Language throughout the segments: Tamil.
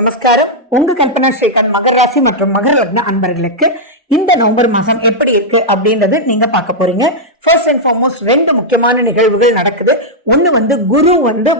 நமஸ்காரம். உங்க கல்பனா ஸ்ரீகாந்த் மகர ராசி மற்றும் மகர லக்ன அன்பர்களுக்கு இந்த நவம்பர் மாசம் எப்படி இருக்கு அப்படின்றது நீங்க பார்க்க போறீங்க. ஃபர்ஸ்ட் அண்ட் ஃபார்மோஸ்ட் ரெண்டு முக்கியமான நிகழ்வுகள் நடக்குது. ஒண்ணு குரு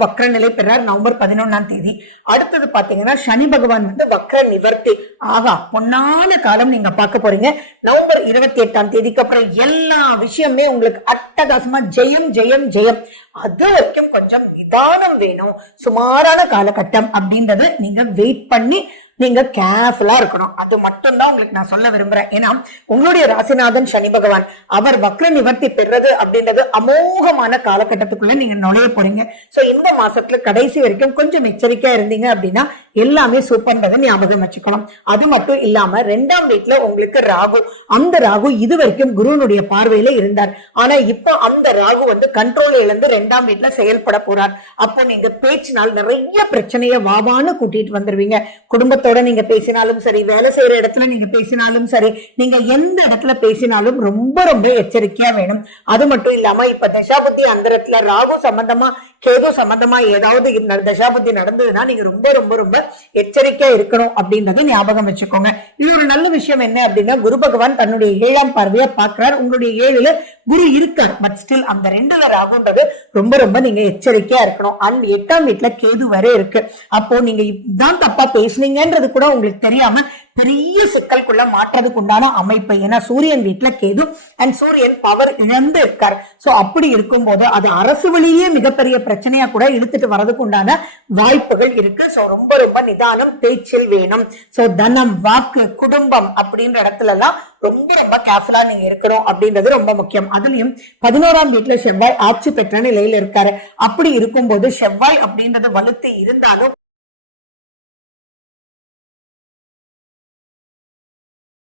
வக்ர நிலை பெறார் நவம்பர் 11. அடுத்தது பாத்தீங்கன்னா சனி பகவான் வக்ர நிவர்த்தி. ஆகா, பொன்னான காலம் நீங்க பார்க்க போறீங்க. நவம்பர் 28 அப்புறம் எல்லா விஷயமே உங்களுக்கு அட்டகாசமா ஜெயம் ஜெயம் ஜெயம். அது வரைக்கும் கொஞ்சம் நிதானம் வேணும், சுமாரான காலகட்டம் அப்படின்றத நீங்க வெயிட் பண்ணி நீங்க கேர்ஃபுல்லா இருக்கணும். அது மட்டும் தான் உங்களுக்கு நான் சொல்ல விரும்புறேன். ஏன்னா உங்களுடைய ராசிநாதன் சனி பகவான் அவர் வக்ர நிவர்த்தி பெறது அப்படின்றது அமோகமான காலகட்டத்துக்குள்ள நீங்க நுழைய போறீங்க. சோ இந்த மாசத்துல கடைசி வரைக்கும் கொஞ்சம் எச்சரிக்கையா இருந்தீங்க அப்படின்னா எல்லாமே சூப்பர்ன்றதை ஞாபகம் வச்சுக்கணும். அது மட்டும் இல்லாம 2ஆம் வீட்டுல உங்களுக்கு ராகு, அந்த ராகு இது வரைக்கும் குருவனுடைய பார்வையில இருந்தார். ஆனா இப்ப அந்த ராகு கண்ட்ரோல் இழந்து 2ஆம் வீட்டுல செயல்பட போறார். அப்போ நீங்க பேச்சினால் நிறைய பிரச்சனைய வாவான்னு கூட்டிட்டு வந்துருவீங்க. குடும்பத்தோட நீங்க பேசினாலும் சரி, வேலை செய்யற இடத்துல நீங்க பேசினாலும் சரி, நீங்க எந்த இடத்துல பேசினாலும் ரொம்ப ரொம்ப எச்சரிக்கையா வேணும். அது மட்டும் இல்லாம இப்ப தசாபுத்தி அந்தரத்துல ராகு சம்பந்தமா கேது சம்பந்தமா ஏதாவது தசாபுத்தி நடந்ததுன்னா நீங்க ரொம்ப ரொம்ப ரொம்ப எச்சரிக்கையா இருக்கணும் அப்படின்றத ஞாபகம் வச்சுக்கோங்க. இது ஒரு நல்ல விஷயம் என்ன அப்படின்னா, குரு பகவான் தன்னுடைய 7ஆம் பார்வையை பார்க்கிறார். உங்களுடைய 7ல குரு இருக்கார். பட் ஸ்டில் அந்த 2ல ராகுன்றது ரொம்ப ரொம்ப நீங்க எச்சரிக்கையா இருக்கணும். அண்ட் 8ஆம் வீட்டுல கேது வரை இருக்கு. அப்போ நீங்க இப்பதான் தப்பா பேசுனீங்கன்றது கூட உங்களுக்கு தெரியாம பெரிய சிக்கலுக்குள்ள மாற்றதுக்கு உண்டான அமைப்பு. ஏன்னா சூரியன் வீட்டுல கேது அண்ட் சூரியன் பவர் இழந்து இருக்கார். சோ அப்படி இருக்கும் போது அது அரசு வழியே மிகப்பெரிய பிரச்சனையா கூட இழுத்துட்டு வரதுக்கு உண்டான வாய்ப்புகள் இருக்கு. சோ ரொம்ப ரொம்ப நிதானம் பேச்சில் வேணும். சோ தனம், வாக்கு, குடும்பம் அப்படின்ற இடத்துல எல்லாம் ரொம்ப ரொம்ப கேர்ஃபுல்லா நீங்க இருக்கணும் அப்படின்றது ரொம்ப முக்கியம். அதுலயும் 11ஆம் வீட்டுல செவ்வாய் ஆட்சி பெற்ற நிலையில இருக்காரு. அப்படி இருக்கும்போது செவ்வாய் அப்படின்றது வலுத்து இருந்தாலும்